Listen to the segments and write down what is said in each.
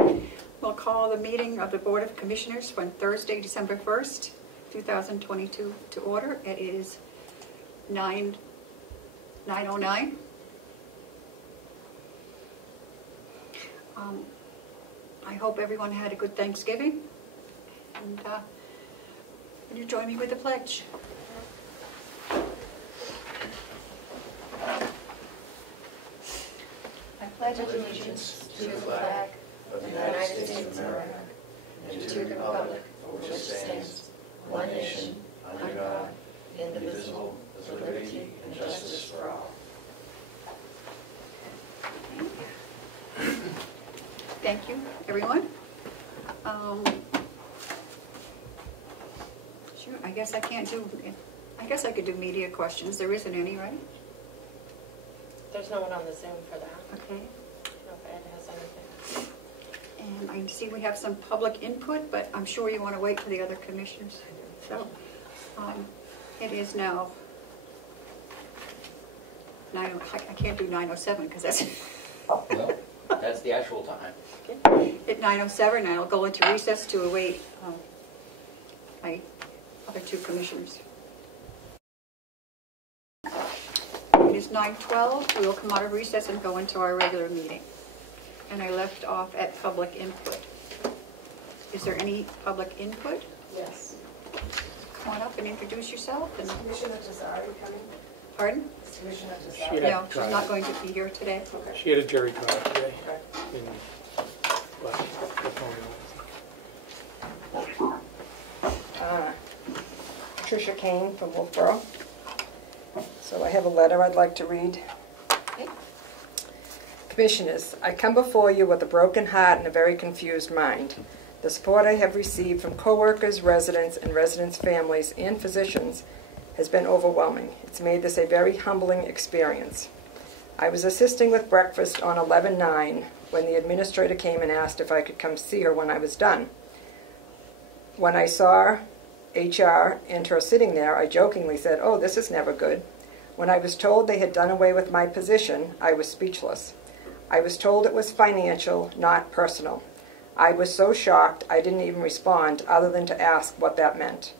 We'll call the meeting of the Board of Commissioners on Thursday, December 1st, 2022 to order. It is 9:09. I hope everyone had a good Thanksgiving. And would you join me with the pledge? I pledge allegiance to the flag of the United States of America and to the republic for which it stands, one nation, under God, indivisible, with liberty and justice for all. Thank you, everyone. Sure, I guess I could do media questions. There isn't any, right? There's no one on the Zoom for that. Okay. No, if Ed has anything. And I see we have some public input, but I'm sure you want to wait for the other commissioners. So it is now 9. I can't do 9:07 because that's. Well, that's the actual time. Okay. At 9:07, I'll go into recess to await my other two commissioners. It is 9:12. We will come out of recess and go into our regular meeting. And I left off at public input. Is there any public input? Yes. Come on up and introduce yourself. And Commissioner Tazari coming? pardon? Is Commissioner She Tazari? had No, she's tried. not going to be here today. Okay. She had a jury trial today. Okay. In, Patricia Kane from Wolfboro. So I have a letter I'd like to read. Okay. Commissioners, I come before you with a broken heart and a very confused mind. The support I have received from coworkers, residents, and residents' families and physicians has been overwhelming. It's made this a very humbling experience. I was assisting with breakfast on 11/9 when the administrator came and asked if I could come see her when I was done. When I saw HR and her sitting there, I jokingly said, "Oh, this is never good." When I was told they had done away with my position, I was speechless. I was told it was financial, not personal. I was so shocked I didn't even respond other than to ask what that meant.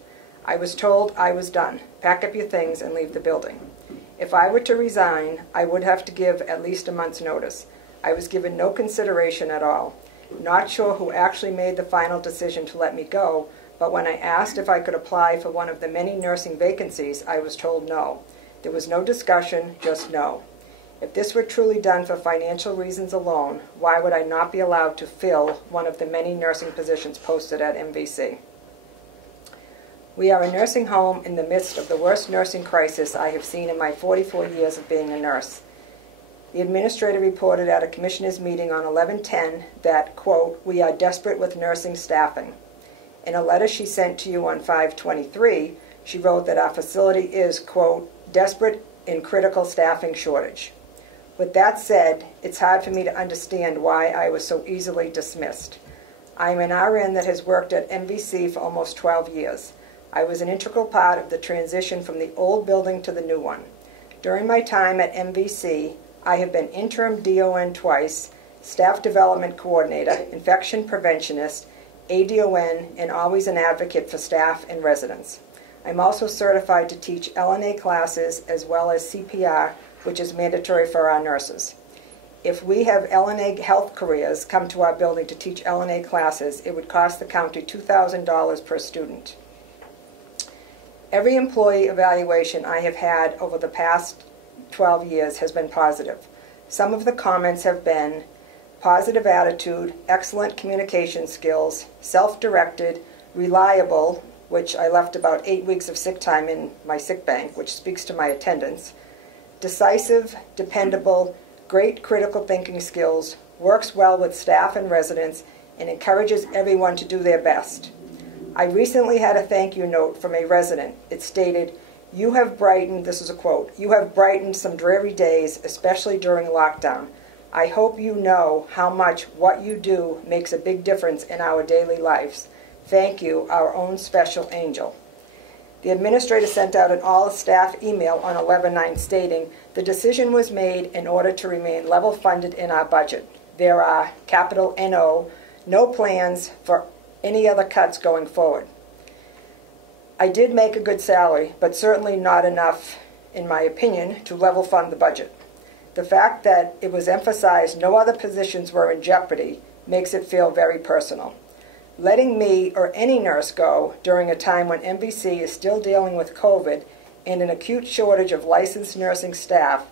I was told I was done. Pack up your things and leave the building. If I were to resign, I would have to give at least a month's notice. I was given no consideration at all. Not sure who actually made the final decision to let me go, but when I asked if I could apply for one of the many nursing vacancies, I was told no. There was no discussion, just no. If this were truly done for financial reasons alone, why would I not be allowed to fill one of the many nursing positions posted at MVC? We are a nursing home in the midst of the worst nursing crisis I have seen in my 44 years of being a nurse. The administrator reported at a commissioners' meeting on 11/10 that, quote, "we are desperate with nursing staffing." In a letter she sent to you on 5/23, she wrote that our facility is, quote, "desperate in critical staffing shortage." With that said, it's hard for me to understand why I was so easily dismissed. I am an RN that has worked at MVC for almost 12 years. I was an integral part of the transition from the old building to the new one. During my time at MVC, I have been interim DON twice, staff development coordinator, infection preventionist, ADON, and always an advocate for staff and residents. I'm also certified to teach LNA classes as well as CPR, which is mandatory for our nurses. If we have LNA health careers come to our building to teach LNA classes, it would cost the county $2,000 per student. Every employee evaluation I have had over the past 12 years has been positive. Some of the comments have been positive attitude, excellent communication skills, self-directed, reliable, which I left about 8 weeks of sick time in my sick bank, which speaks to my attendance, decisive, dependable, great critical thinking skills, works well with staff and residents, and encourages everyone to do their best. I recently had a thank you note from a resident. It stated, "You have brightened," this is a quote, "you have brightened some dreary days, especially during lockdown. I hope you know how much what you do makes a big difference in our daily lives. Thank you, our own special angel." The administrator sent out an all-staff email on 11/9 stating, "The decision was made in order to remain level funded in our budget. There are, capital NO, No plans for any other cuts going forward. I did make a good salary, but certainly not enough, in my opinion, to level fund the budget. The fact that it was emphasized no other positions were in jeopardy makes it feel very personal. Letting me or any nurse go during a time when MVC is still dealing with COVID and an acute shortage of licensed nursing staff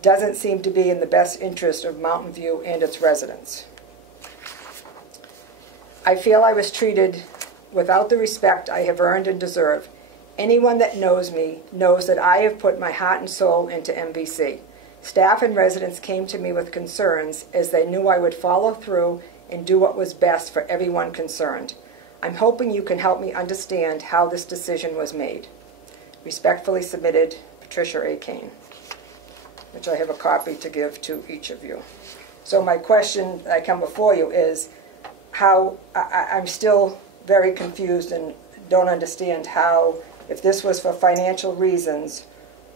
doesn't seem to be in the best interest of Mountain View and its residents. I feel I was treated without the respect I have earned and deserve. Anyone that knows me knows that I have put my heart and soul into MVC. Staff and residents came to me with concerns as they knew I would follow through and do what was best for everyone concerned. I'm hoping you can help me understand how this decision was made. Respectfully submitted, Patricia A. Kane, which I have a copy to give to each of you. So my question, I come before you, is how I'm still very confused and don't understand how, if this was for financial reasons,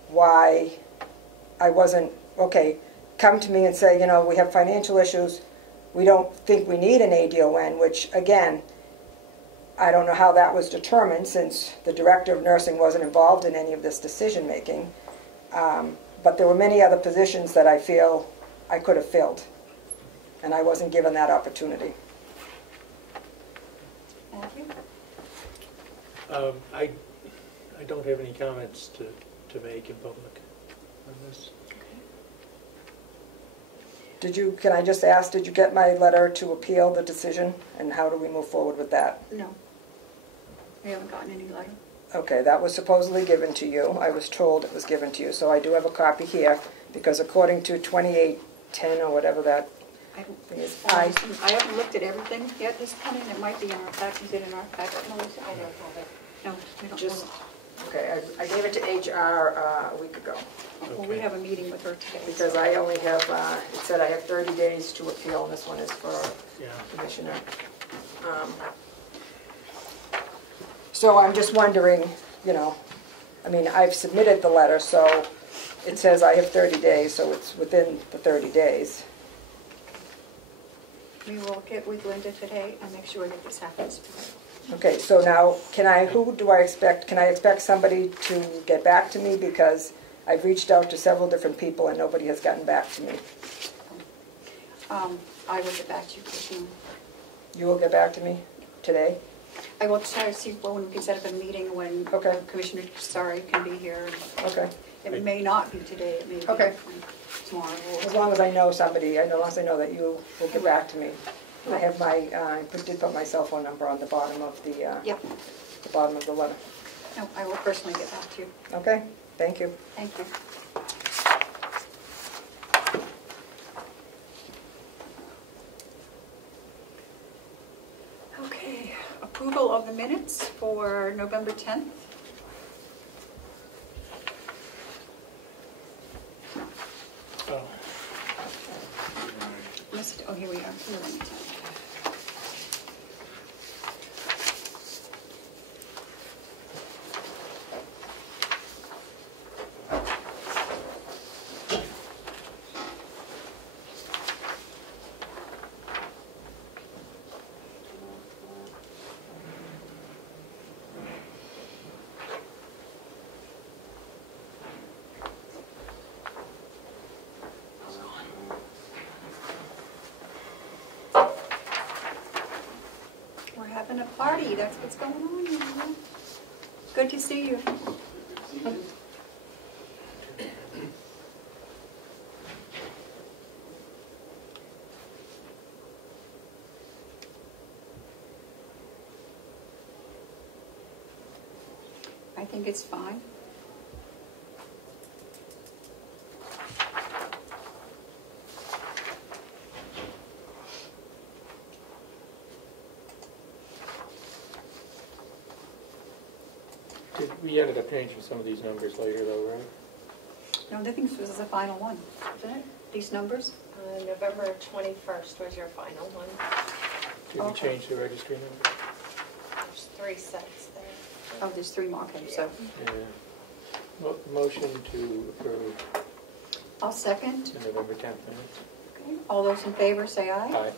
why I wasn't, okay, come to me and say, you know, we have financial issues, we don't think we need an ADON, which, again, I don't know how that was determined since the director of nursing wasn't involved in any of this decision-making. But there were many other positions that I feel I could have filled, and I wasn't given that opportunity. Thank you. I don't have any comments to make in public on this. Can I just ask, did you get my letter to appeal the decision, and how do we move forward with that? No. I haven't gotten any letter. Okay, that was supposedly given to you. I was told it was given to you, so I do have a copy here, because according to 2810 or whatever that thing is, I haven't looked at everything yet this morning. It might be in our packet. Is it in our packet, Melissa? I don't have it. No, we don't just, have okay, I gave it to HR a week ago, it. Well, we have a meeting with her today. because I only have, it said I have 30 days to appeal, and this one is for Yeah. Commissioner. So I'm just wondering, you know, I mean, I've submitted the letter, so it says I have 30 days, so it's within the 30 days. We will get with Linda today and make sure that this happens today. Okay, so now, who do I expect? Can I expect somebody to get back to me? Because I've reached out to several different people and nobody has gotten back to me. I will get back to you, Christine. You will get back to me today? I will try to see when we can set up a meeting when Okay. Commissioner Sari can be here. Okay. It may not be today, it may be Okay. tomorrow. As long as I know somebody, as long as I know that you will get back to me. I have my, I did put my cell phone number on the bottom of the, Yep. the bottom of the letter. No, I will personally get back to you. Okay, thank you. Thank you. Okay, approval of the minutes for November 10th. Oh. Oh, here we are. Here, let me tell you. We're having a party. That's what's going on here. Good to see you. I think it's fine. We ended up changing some of these numbers later though, right? No, I think this was the final one, isn't it? These numbers? November 21st was your final one. Did we Okay. change the registry number? There's 3 sets there. Oh, there's 3 more. Okay, so Yeah. Motion to approve I'll second. the November 10th minutes. Okay. All those in favor say aye. Aye.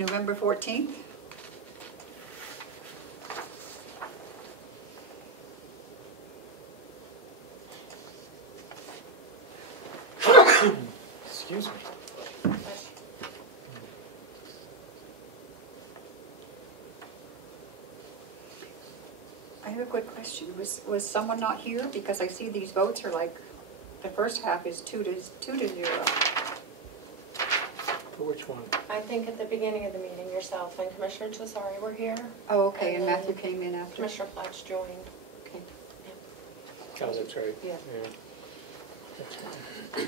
November 14th. Excuse me. I have a quick question. Was someone not here? Because I see these votes are like, the first half is 2-0. For which one? I think at the beginning of the meeting, yourself and Commissioner Cesari were here. Oh, okay, and then Matthew came in after. Commissioner Platts joined. Okay. Oh, that's right. Yeah. That's fine.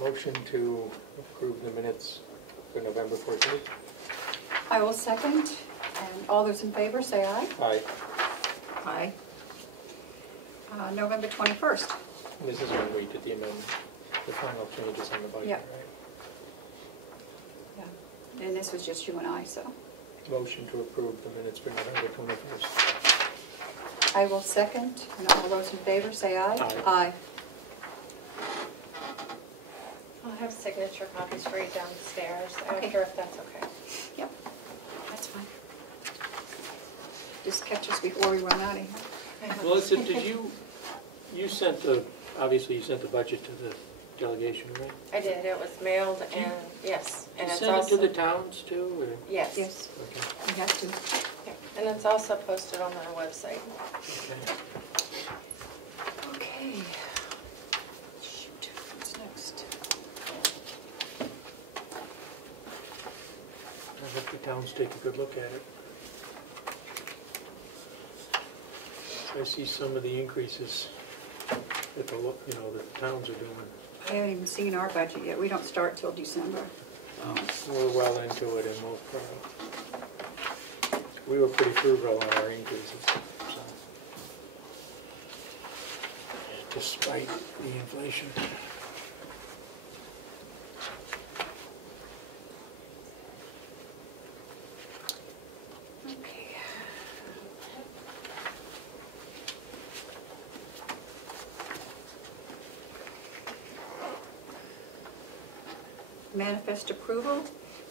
Motion to approve the minutes for November 14th. I will second, and all those in favor say aye. Aye. Aye. November 21st. And this is when we did the amendment, the final changes on the budget, Yeah. right? Yeah. And this was just you and I, so. Motion to approve the minutes for November 21st. I will second, and all those in favor say aye. Aye. Aye. I'll have signature copies for you downstairs Okay. after, if that's okay. Yep, that's fine. Just catch us before we run out of here. Melissa, did you sent obviously you sent the budget to the delegation, right? I did, it was mailed and, yes. And You it's sent it also to the towns too, or? Yes. Yes, Okay. we have to. Yeah. And it's also posted on our website. Okay. Okay. Shoot, what's next? I hope the towns take a good look at it. I see some of the increases that the towns are doing. I haven't even seen our budget yet. We don't start till December. We're well into it in most part. We were pretty frugal on our increases, so. Despite the inflation. Okay. Manifest approval.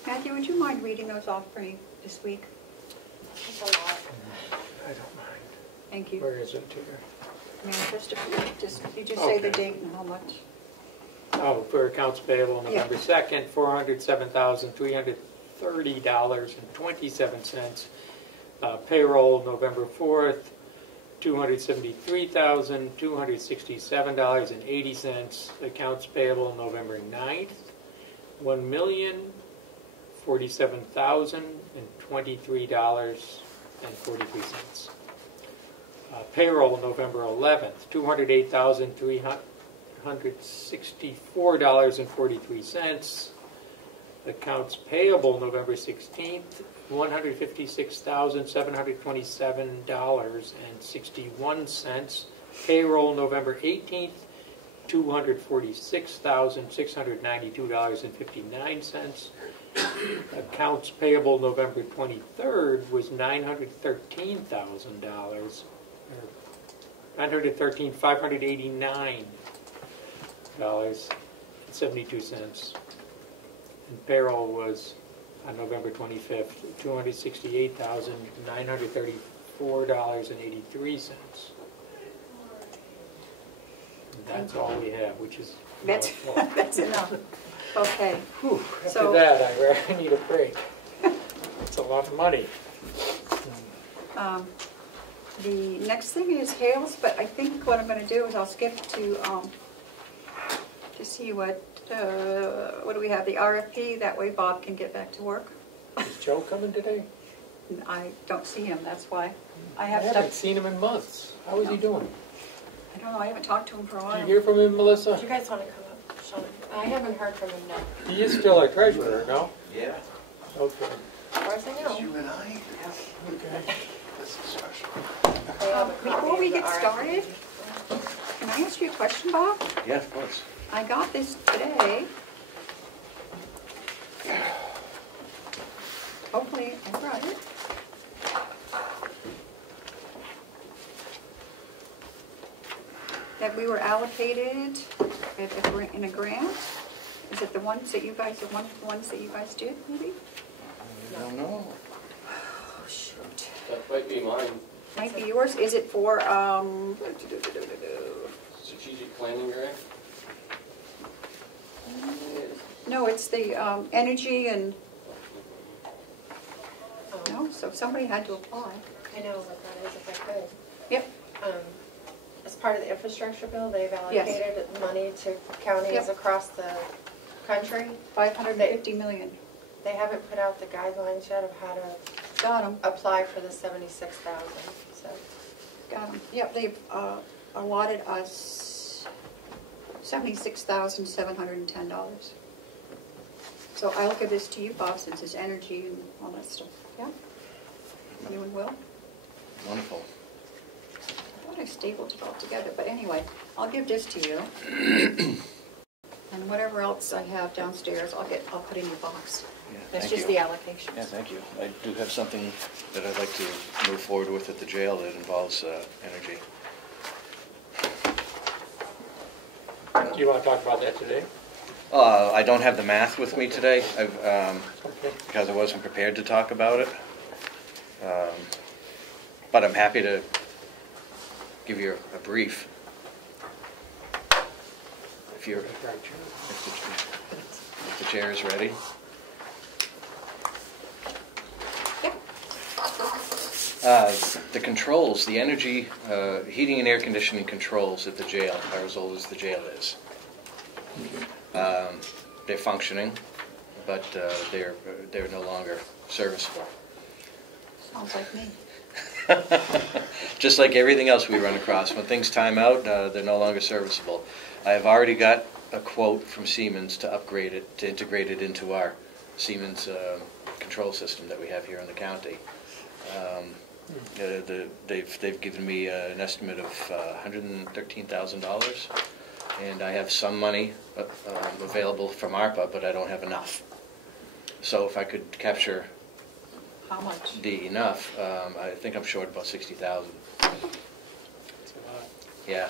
Matthew, would you mind reading those off for me this week? It's a lot. I don't mind. Thank you. Where is it here? Manifest approval. You just say the Okay. date and how much. Oh, for accounts payable, Yeah. November 2nd, $407,330.27. Payroll, November 4th, $273,267.80. Accounts payable, November 9th, $1,047,023.43. Payroll, November 11th, $208,364.43. Accounts payable, November 16th, $156,727.61. Payroll, November 18th, $246,692.59. Accounts payable, November 23rd, was $913,000. $589.72. And payroll was on November 25th, $268,934.83. And that's all we have, which is That's, that's enough. Okay. Whew, after So- that, I need a break. It's a lot of money. The next thing is Hales, but I think what I'm going to do is I'll skip to see what do we have, the RFP, that way Bob can get back to work. Is Joe coming today? I don't see him, that's why. I I have haven't stuff, seen him in months. How is he doing? I don't know, I haven't talked to him for a Did while. you hear from him, Melissa? Do you guys want to come up? I haven't heard from him, no. He is still our treasurer, no? Yeah. Okay. As far as I know. You and I, Okay. this is special. They have a copy Before we of the get started, RFP. can I ask you a question, Bob? Yeah, of course. I got this today. Hopefully I brought it. That we were allocated in a grant. Is it the ones that you guys, the ones that you guys did, maybe? I don't know. Oh, shoot. That might be mine. Might be yours. Is it for, Strategic planning grant? no, it's the energy and, Oh, no, so somebody had to apply. I know what that is, if I could. Yep. As part of the infrastructure bill, they've allocated money to counties Yep. across the country. 550 million. They haven't put out the guidelines yet of how to Got them. apply for the 76,000, so. Got them. Yep, they've allotted us $76,710. So I'll give this to you, Bob, since it's energy and all that stuff. Yeah? Anyone will? Wonderful. I thought I stapled it all together, but anyway, I'll give this to you. And whatever else I have downstairs, I'll put in your box. Yeah, That's thank just you. the allocations. Yeah, thank you. I do have something that I'd like to move forward with at the jail that involves energy. Do you want to talk about that today? I don't have the math with me today, Okay. because I wasn't prepared to talk about it. But I'm happy to give you a brief. If the chair is ready. The controls, the energy, heating and air conditioning controls at the jail are as old as the jail is. They're functioning, but they're no longer serviceable. Sounds like me. Just like everything else we run across, when things time out, they're no longer serviceable. I have already got a quote from Siemens to upgrade it, to integrate it into our Siemens control system that we have here in the county. They've given me an estimate of $113,000, and I have some money available from ARPA, but I don't have enough. So if I could capture How much? enough, I think I'm short about $60,000. That's a lot. Yeah.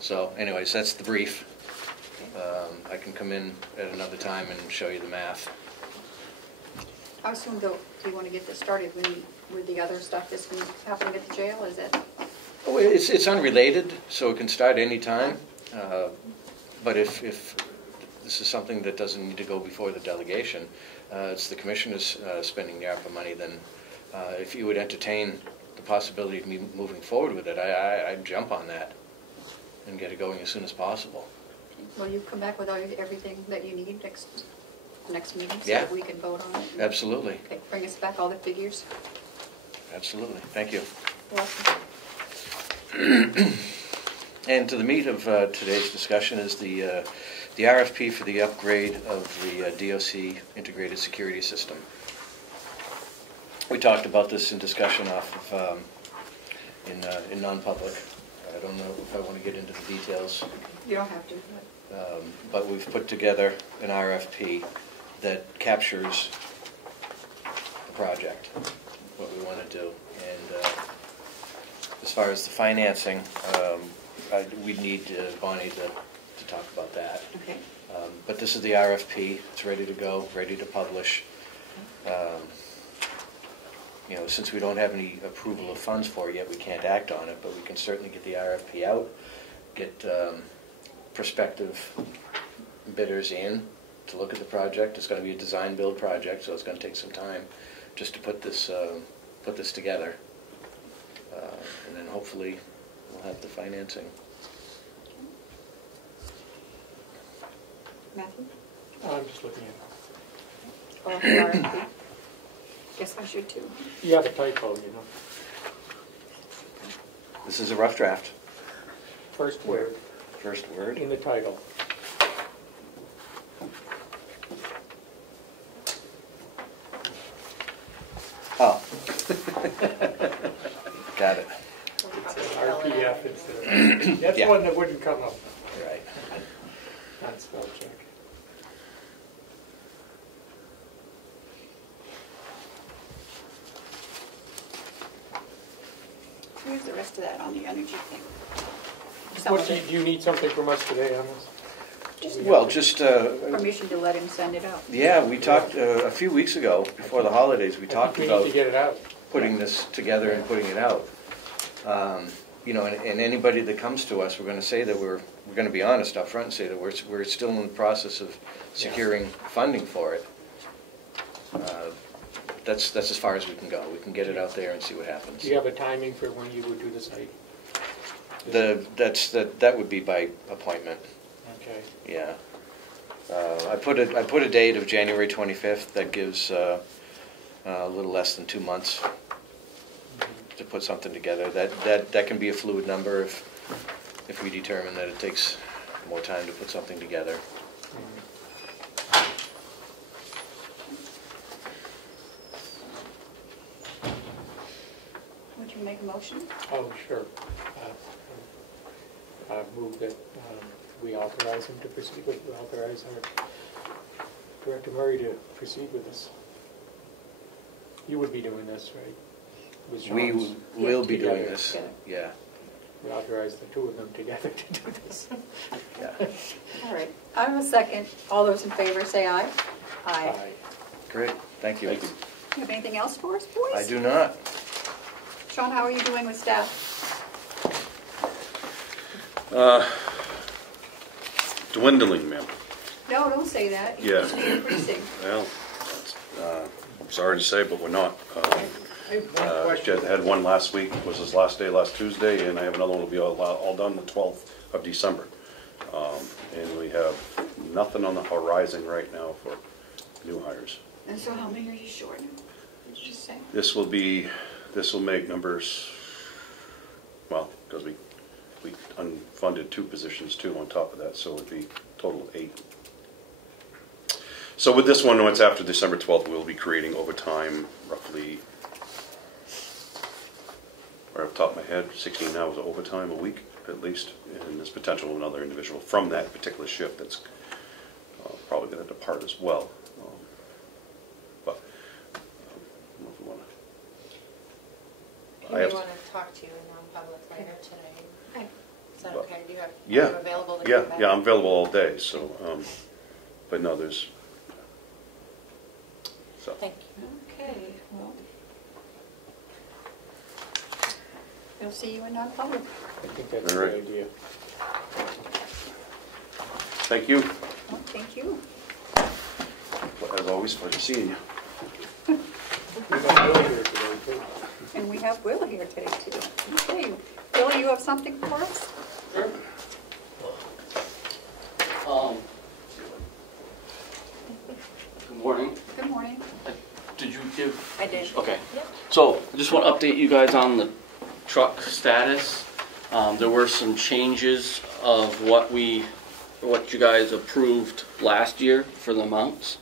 So anyways, that's the brief. I can come in at another time and show you the math. How soon do you want to get this started with the other stuff that's been happening at the jail? Is it? Oh, it's unrelated, so it can start any time. But if this is something that doesn't need to go before the delegation, it's the commissioners spending the ARPA money, then if you would entertain the possibility of me moving forward with it, I'd jump on that and get it going as soon as possible. Will you come back with everything that you need next meeting so Yeah. that we can vote on it? Absolutely. Okay, bring us back all the figures. Absolutely. Thank you. Welcome. And to the meat of today's discussion is the RFP for the upgrade of the DOC integrated security system. We talked about this in discussion off of in non-public. I don't know if I want to get into the details, You don't have to. but we've put together an RFP that captures the project, what we want to do. And as far as the financing, we'd need Bonnie to talk about that. Okay. But this is the RFP. It's ready to go, ready to publish. You know, since we don't have any approval of funds for it yet, we can't act on it, but we can certainly get the RFP out, get prospective bidders in to look at the project. It's going to be a design-build project, so it's going to take some time just to put this together, and then hopefully we'll have the financing. Matthew? I'm just looking at Oh, the RFP. Guess I should too. You have a typo, you know. This is a rough draft. First word First word. in the title. PDF instead of, that's Yeah. one that wouldn't come up, Right. not spell check. Where's the rest of that on the energy thing? Some What, of do it. you need something from us today on this? Well, just, Permission to let him send it out. yeah, we talked a few weeks ago, before the holidays, we I talked think we about need to get it out. putting this together and putting it out. You know, and anybody that comes to us, we're going to say that we're going to be honest up front and say that we're still in the process of securing funding for it. That's as far as we can go. We can get it out there and see what happens. Do you have a timing for when you would do the site? That would be by appointment. Okay. Yeah. I put a date of January 25th. That gives a little less than 2 months to put something together. That can be a fluid number if we determine that it takes more time to put something together. Would you make a motion? Oh, sure. I move that we authorize him to proceed with, we authorize our Director Murray to proceed with this. You would be doing this, right? With We Sean's. will be doing Together. this. Together. Yeah. We authorize the two of them together to do this. Yeah. All right. I have a second. All those in favor say aye. Aye. Aye. Great. Thank you. Thank you. You have anything else for us, boys? I do not. Sean, how are you doing with staff? Dwindling, ma'am. No, don't say that. Yeah. You're increasing. Well, I'm sorry to say, but we're not. I have one question. Had one last week, was his last day last Tuesday, and I have another one will be all done the 12th of December. And we have nothing on the horizon right now for new hires. And so how many are you short now? Did you just say? This will make numbers, well, because we unfunded 2 positions too on top of that, so it would be a total of 8. So with this one, once after December 12th, we'll be creating overtime, roughly, right off the top of my head, 16 hours of overtime a week at least, and there's potential of another individual from that particular shift that's probably going to depart as well. But I don't know if we want to. He may want to talk to you in non-public later today. Okay. Is that okay? Do you have, Yeah. are you available to Yeah, come back? yeah, I'm available all day, so, but no, there's, so. Thank you. Okay, well. We'll see you in non-public. I think that's a All right. good idea. Thank you. Well, thank you. As always, pleasure seeing you. We got Bill here today, too. And we have Will here today too. Okay, Will, you have something for us? Sure. Good morning. Good morning. Did you give? I did. Okay. Yep. So I just want to update you guys on the truck status. There were some changes of what you guys approved last year for the amounts.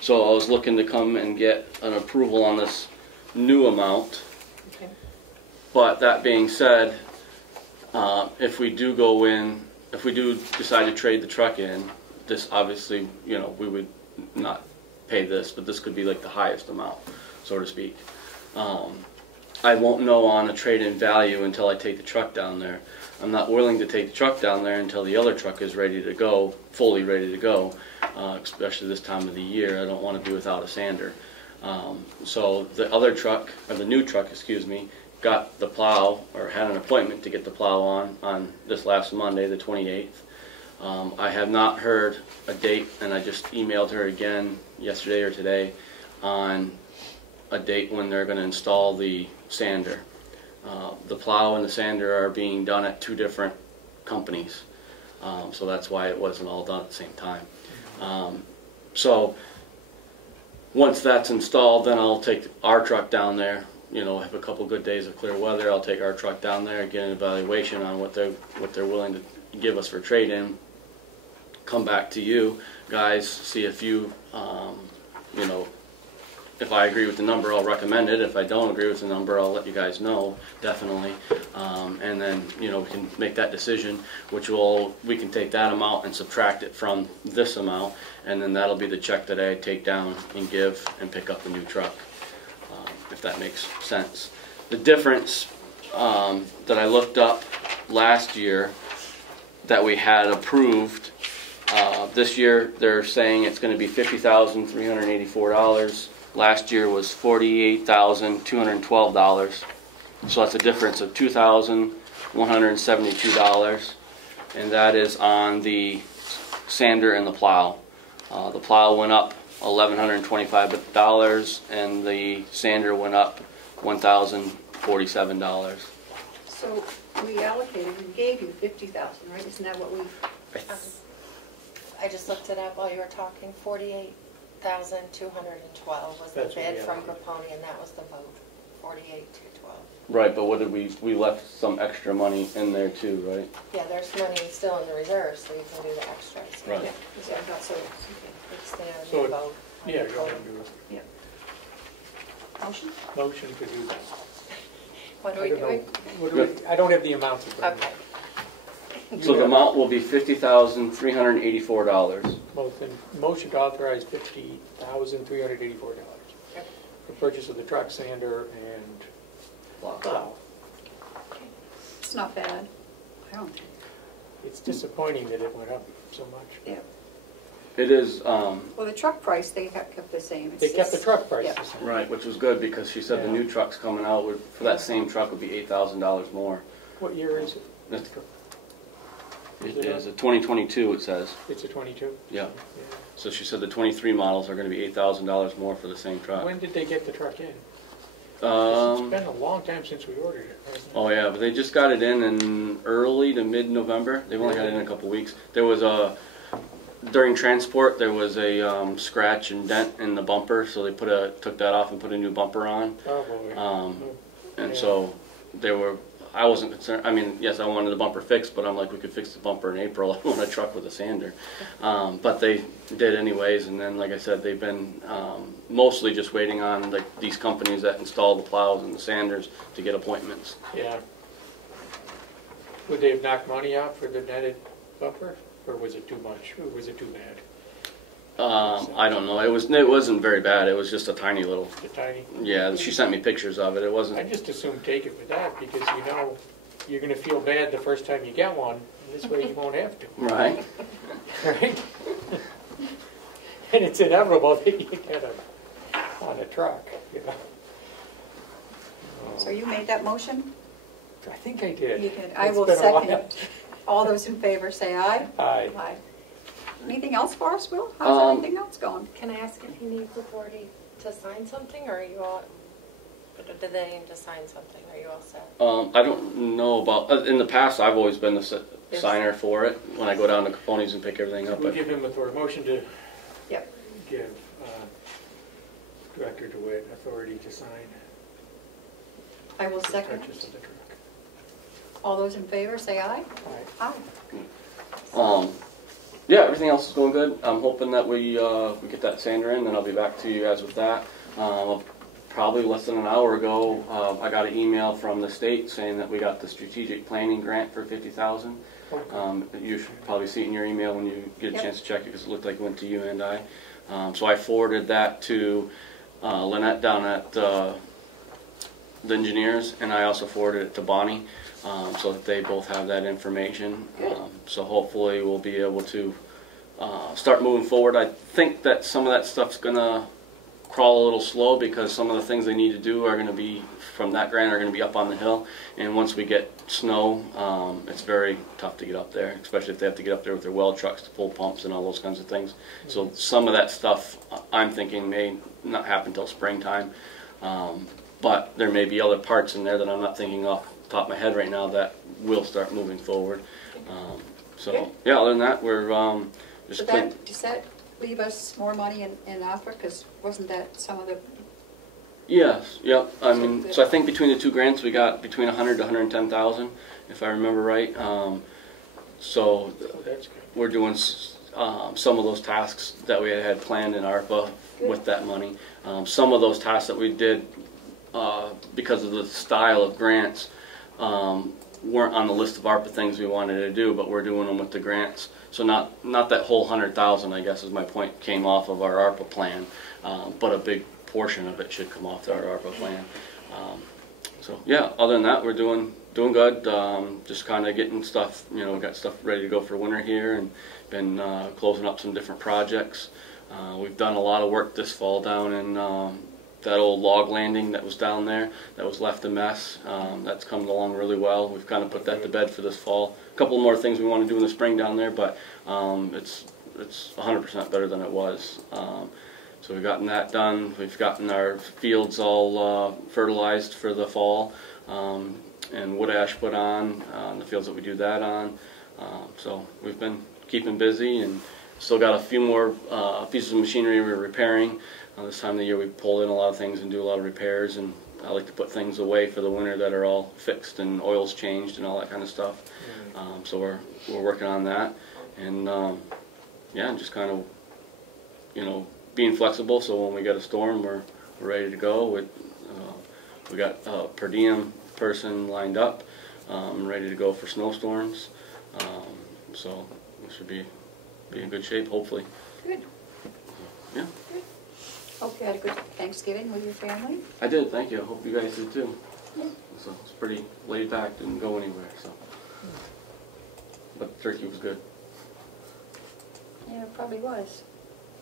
So I was looking to come and get an approval on this new amount. Okay. But that being said, if we do decide to trade the truck in, this obviously, we would not pay this, but this could be like the highest amount, so to speak. I won't know on a trade-in value until I take the truck down there. I'm not willing to take the truck down there until the other truck is ready to go, fully ready to go, especially this time of the year. I don't want to be without a sander. So the other truck, or the new truck, excuse me, got the plow, or had an appointment to get the plow on this last Monday, the 28th. I have not heard a date, and I just emailed her again yesterday or today on a date when they're going to install the sander. The plow and the sander are being done at 2 different companies, so that's why it wasn't all done at the same time. So once that's installed, then I'll take our truck down there. Have a couple good days of clear weather. I'll take our truck down there, get an evaluation on what they're willing to give us for trade-in. Come back to you guys, see if you if I agree with the number, I'll recommend it. If I don't agree with the number, I'll let you guys know, definitely. And then, you know, we can make that decision, we can take that amount and subtract it from this amount, and then that'll be the check that I take down and give and pick up the new truck, if that makes sense. The difference that I looked up last year that we had approved, this year they're saying it's going to be $50,384. Last year was $48,212. So that's a difference of $2,172, and that is on the sander and the plow. The plow went up $1,125, and the sander went up $1,047. So we gave you 50,000, right? Isn't that what we? I just looked it up while you were talking. 48,212 was the That's what bid we from allocated. Comeau, and that was the vote. 48,212. Right, but what did we left some extra money in there too, right? Yeah, there's money still in the reserve, so you can do the extras. Right. Yeah, so I thought so. It's there in So the vote. Yeah, go ahead and do Yeah. Motion? a motion to do that. What are I we don't know. doing? I don't have the amounts in front of me. Okay. So the amount will be $50,384. Motion to authorize $50,384 Yep. for purchase of the truck, sander, and plow. It's not bad. I don't think. It's disappointing that it went up so much. Yeah. It is, Well, the truck price, they kept the same. They kept the truck price Yeah. the same. right, which was good because she said the Yeah. new truck's coming out for that same truck would be $8,000 more. What year is it? It is a 2022, it says. It's a 22? Yeah. Yeah. So she said the 23 models are going to be $8,000 more for the same truck. When did they get the truck in? It's Um, been a long time since we ordered it, hasn't it? oh yeah, but they just got it in early to mid-November. They've only had it in a couple weeks. There was during transport, there was a scratch and dent in the bumper, so they took that off and put a new bumper on. Oh, boy. And Yeah. so I wasn't concerned. I mean, yes, I wanted the bumper fixed, but I'm like, we could fix the bumper in April. I want a truck with a sander. But they did anyways, and then, like I said, they've been mostly just waiting on these companies that install the plows and the sanders to get appointments. Yeah. Would they have knocked money out for the netted bumper, or was it too much, or was it too bad? I don't know. It wasn't very bad. It was just a tiny little. The tiny? Yeah, she sent me pictures of it. It I wasn't. just assume take it with that, because you know you're gonna feel bad the first time you get one, and this way you won't have to. Right. Right? And it's inevitable that you get on a truck, you know. So you made that motion? I think I did. You did. I It's will been a second while. it. All those in favor say aye. Aye. Aye. Anything else for us, Will? How's everything else going? Can I ask if you need the board to sign something, or are you all, or do they need to sign something? Are you all set? I don't know about. In the past, I've always been the signer for it when I go down to Caponi's and pick everything up. We'll But give him authority, motion to Yep. give Director DeWitt authority to sign I will the second purchase it. of the truck. All those in favor say aye. Aye. Aye. Yeah, everything else is going good. I'm hoping that we get that sander in, and I'll be back to you guys with that. Probably less than an hour ago, I got an email from the state saying that we got the strategic planning grant for $50,000. You should probably see it in your email when you get a Yep. chance to check it, because it looked like it went to you and I. So I forwarded that to Lynette down at the engineers, and I also forwarded it to Bonnie, so that they both have that information. So hopefully we'll be able to start moving forward. I think that some of that stuff's gonna crawl a little slow, because some of the things they need to do are going to be from that grant are going to be up on the hill, and once we get snow, it's very tough to get up there, especially if they have to get up there with their well trucks to pull pumps and all those kinds of things. So some of that stuff I'm thinking may not happen till springtime, but there may be other parts in there that I'm not thinking off the top of my head right now that will start moving forward. So yeah, other than that, we're just Does that leave us more money in opera? Because wasn't that some of the... Yes, yep. I mean, so I think between the two grants we got between 100 to 110,000, if I remember right. So Oh, that's good. we're doing some of those tasks that we had planned in ARPA with that money. Some of those tasks that we did because of the style of grants weren't on the list of ARPA things we wanted to do, but we're doing them with the grants. So not that whole 100,000, I guess is my point, came off of our ARPA plan, but a big portion of it should come off our ARPA plan. So yeah, other than that, we're doing good. Just kind of getting stuff, got stuff ready to go for winter here, and been closing up some different projects. We've done a lot of work this fall down in that old log landing that was down there that was left a mess. That's coming along really well. We've kind of put that to bed for this fall. A couple more things we want to do in the spring down there, but it's 100% better than it was. So we've gotten that done. We've gotten our fields all fertilized for the fall, and wood ash put on the fields that we do that on. So we've been keeping busy, and still got a few more pieces of machinery we're repairing. This time of the year we pull in a lot of things and do a lot of repairs, and I like to put things away for the winter that are all fixed and oils changed and all that kind of stuff. So we're working on that, and yeah, just kind of being flexible, so when we get a storm we're ready to go. We got a per diem person lined up, ready to go for snowstorms, so we should be in good shape, hopefully. Good. Yeah. Good. Hope you had a good Thanksgiving with your family. I did, thank you. I hope you guys did too. Yeah. So it's pretty laid back, didn't go anywhere. So, but the turkey was good. Yeah, it probably was.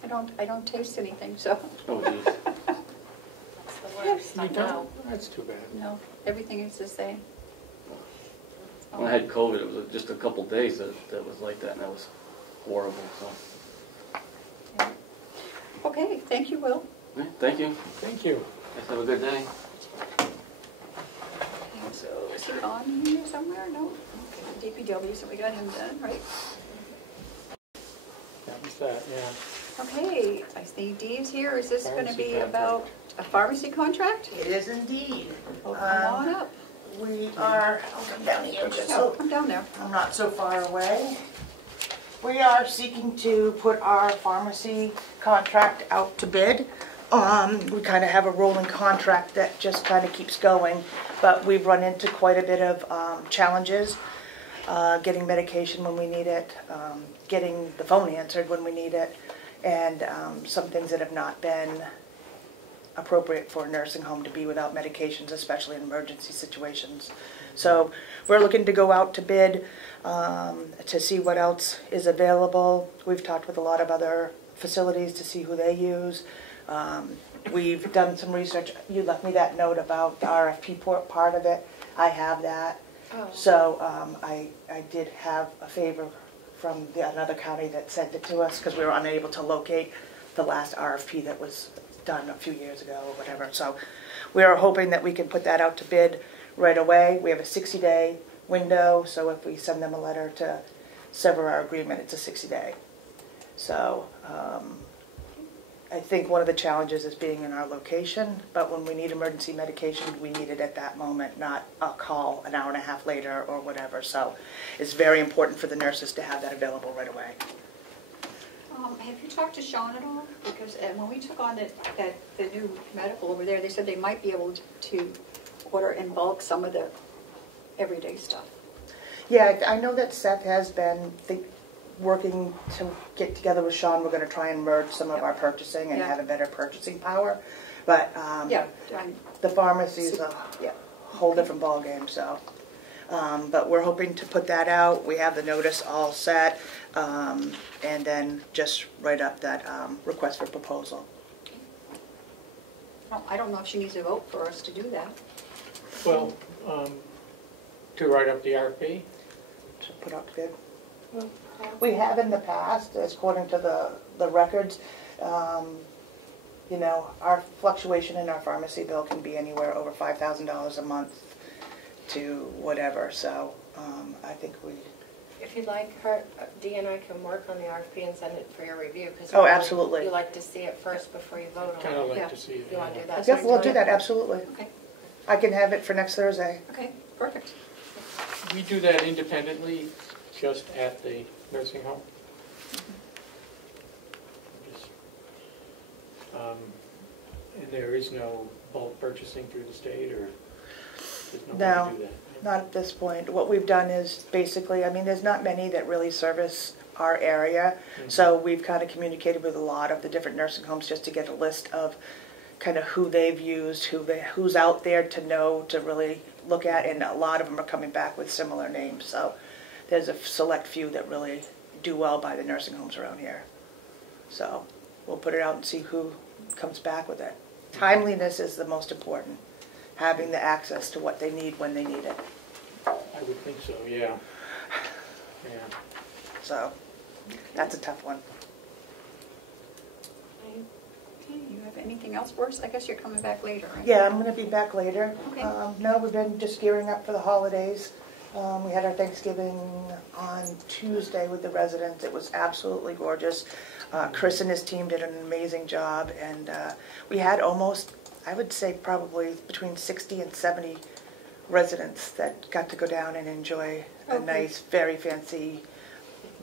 I don't taste anything, so. Oh geez. That's the worst. I know. That's too bad. No, everything is the same. When I had COVID, it was just a couple days that was like that, and that was horrible. So. Yeah. Okay, thank you, Will. Yeah, thank you. Thank you. Guys have a good day. So is he on here somewhere? No? Okay, DPW, so we got him done, right? That was that, yeah. Okay, I see Dee's here. Is this going to Pharmacy be about a pharmacy contract? It is indeed. Well, come on up. We are, I'll come down here just No, so come down there. I'm not so far away. We are seeking to put our pharmacy contract out to bid. We kind of have a rolling contract that just kind of keeps going, but we've run into quite a bit of challenges. Getting medication when we need it, getting the phone answered when we need it, and some things that have not been appropriate for a nursing home to be without medications, especially in emergency situations. So we're looking to go out to bid to see what else is available. We've talked with a lot of other facilities to see who they use. We've done some research. You left me that note about the RFP part of it. I have that. Oh. So I did have a favor from another county that sent it to us because we were unable to locate the last RFP that was done a few years ago or whatever. So we are hoping that we can put that out to bid right away. We have a 60-day window, so if we send them a letter to sever our agreement, it's a 60-day. So I think one of the challenges is being in our location, but when we need emergency medication, we need it at that moment, not a call an hour and a half later or whatever. So it's very important for the nurses to have that available right away. Have you talked to Sean at all? Because when we took on the new medical over there, they said they might be able to order in bulk some of the everyday stuff. Yeah, I know that Seth has been working to get together with Sean. We're going to try and merge some of our purchasing and have a better purchasing power. But the pharmacy is a whole different ballgame. So, but we're hoping to put that out. We have the notice all set, and then just write up that request for proposal. I don't know if she needs a vote for us to do that. Well, to write up the RFP? To put up bid. We have in the past, according to the records, you know, our fluctuation in our pharmacy bill can be anywhere over $5,000 a month to whatever. So I think we. If you'd like, Dee and I can work on the RFP and send it for your review. Oh, absolutely. You like to see it first before you vote on it. Kind of like to see it. You want to do that? Yep, we'll do that, absolutely. Okay. I can have it for next Thursday. Okay, perfect. We do that independently, just at the nursing home? And there is no bulk purchasing through the state, or there's no way No, to do that? not at this point. What we've done is basically, I mean, there's not many that really service our area, so we've kind of communicated with a lot of the different nursing homes just to get a list of kind of who they've used, who's out there to know, to really look at, and a lot of them are coming back with similar names. So there's a select few that really do well by the nursing homes around here. So we'll put it out and see who comes back with it. Timeliness is the most important, having the access to what they need when they need it. I would think so, yeah. Yeah. So that's a tough one. Okay, you have anything else for us? I guess you're coming back later, right? Yeah, I'm going to be back later. Okay. No, we've been just gearing up for the holidays. We had our Thanksgiving on Tuesday with the residents. It was absolutely gorgeous. Chris and his team did an amazing job, and we had almost, I would say probably between 60 and 70 residents that got to go down and enjoy a nice, very fancy,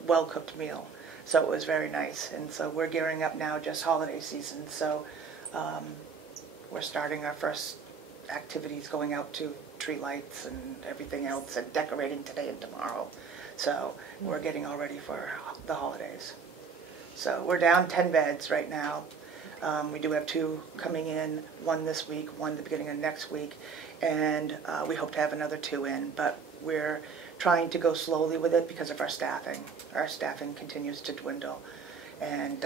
well-cooked meal. So it was very nice. And so we're gearing up now, just holiday season. So we're starting our first activities, going out to tree lights and everything else, and decorating today and tomorrow. So we're getting all ready for the holidays. So we're down 10 beds right now. We do have 2 coming in, 1 this week, 1 the beginning of next week, and we hope to have another 2 in, but we're trying to go slowly with it because of our staffing. Our staffing continues to dwindle, and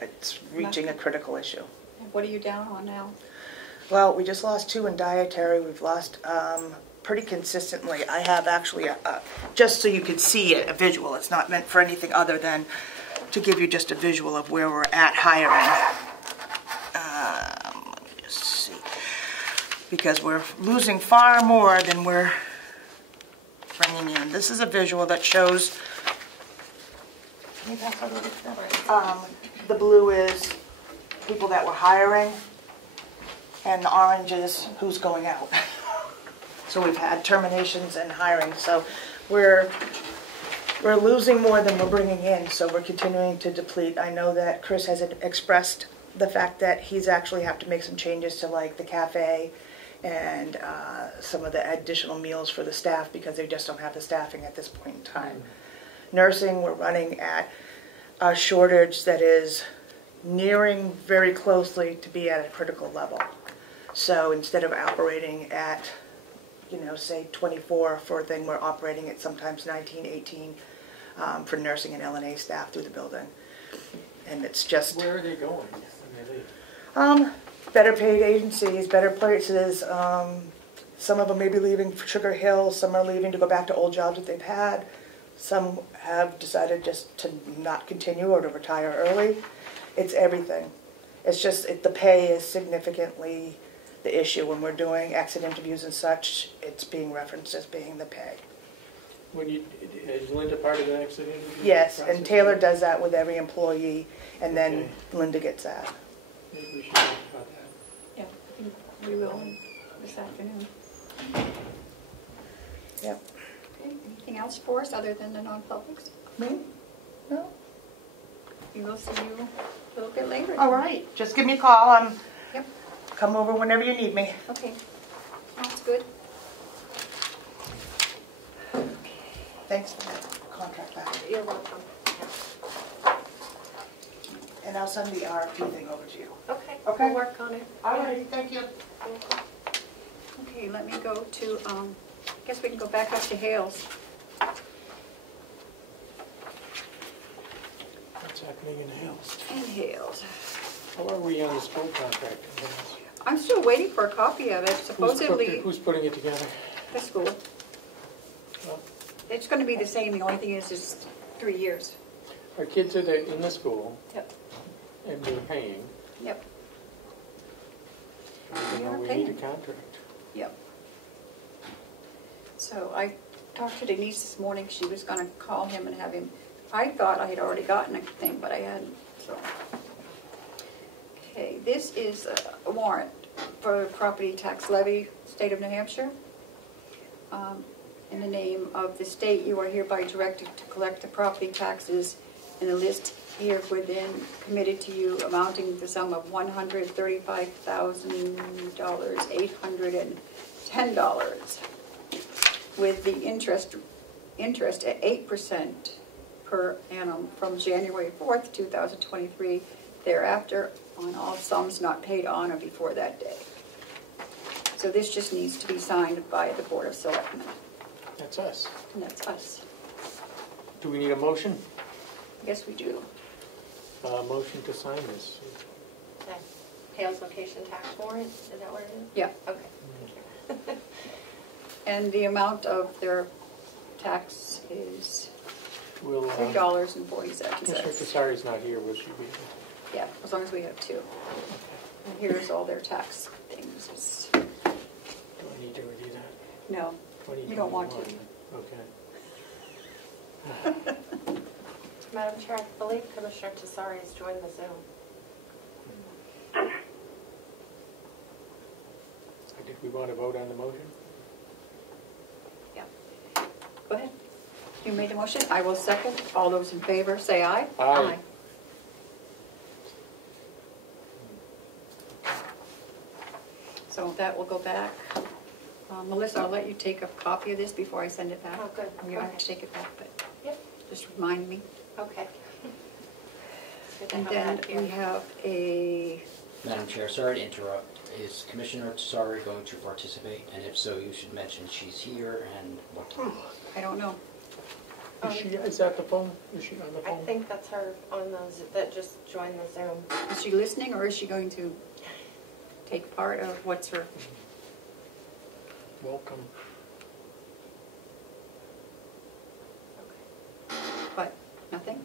it's reaching a critical issue. What are you down on now? Well, we just lost 2 in dietary. We've lost pretty consistently. I have actually, just so you can see it, a visual. It's not meant for anything other than to give you just a visual of where we're at hiring. Let me just see. Because we're losing far more than we're bringing in. This is a visual that shows, can you pass that over to them? The blue is people that we're hiring, and the orange is who's going out. So we've had terminations and hiring. So we're losing more than we're bringing in, so we're continuing to deplete. I know that Chris has expressed the fact that he's actually have to make some changes to like the cafe and some of the additional meals for the staff because they just don't have the staffing at this point in time. Nursing, we're running at a shortage that is nearing very closely to be at a critical level. So instead of operating at, you know, say 24 for a thing, we're operating at sometimes 19, 18 for nursing and LNA staff through the building. And it's just... Where are they going when they leave? Better paid agencies, better places. Some of them may be leaving for Sugar Hill, some are leaving to go back to old jobs that they've had. Some have decided just to not continue or to retire early. It's everything. It's just, the pay is significantly the issue. When we're doing exit interviews and such, it's being referenced as being the pay. Is Linda part of the exit interview? Yes, process? and Taylor does that with every employee, and then Okay. Linda gets that. Maybe we should talk about that. Yeah, I think we will this afternoon. Yep. Okay, anything else for us other than the non-publics? Me? No? We will see you a little bit later. All right, just give me a call. Yep, Come over whenever you need me. okay. Sounds good. Thanks for the contract back. You're welcome. And I'll send the RFP thing over to you. Okay, Okay. we'll work on it. All right, thank you. Okay, let me go to, I guess we can go back up to Hales. What's happening in Hales? And Hales. How are we on the school contract in Hales? I'm still waiting for a copy of it. Supposedly, Who's putting it together? the school. Well, It's going to be the same. The only thing is it's 3 years. our kids are there in the school, Yep. and they're paying. Yep. You We know, are we need a paying. contract. Yep. So I talked to Denise this morning. She was going to call him and have him. I thought I had already gotten a thing, but I hadn't. So, okay, this is a warrant for property tax levy, state of New Hampshire. In the name of the state, you are hereby directed to collect the property taxes in the list herewith committed to you amounting to the sum of $135,810 with the interest at 8% per annum from January 4th, 2023, thereafter on all sums not paid on or before that day. So this just needs to be signed by the Board of Selectmen, That's us. and that's us. Do we need a motion? Yes, we do. Motion to sign this. Okay. Hales location tax warrant, is that what it is? Yeah, Okay, thank you. and the amount of their tax is We'll, $3.47. Commissioner Tesari's not here, will she be? Yeah, as long as we have two. And here's all their tax things. Do I need to review that? No, you don't want to. Okay. Madam Chair, I believe Commissioner Tesari has joined the Zoom. Did we want to vote on the motion? Yeah. Go ahead. You made the motion. I will second. All those in favor, say aye. Aye. So that will go back. Melissa, I'll let you take a copy of this before I send it back. Oh, good. You don't have to take it back, but Yep. just remind me. Okay. Good to And have then that here. we have a, Madam Chair, sorry to interrupt. Is Commissioner Tesari going to participate? And if so, you should mention she's here and what time. I don't know. Is that the phone? Is she on the I phone? think that's her on those that just joined the Zoom. Is she listening or is she going to take part of what's her? Welcome. What? Nothing?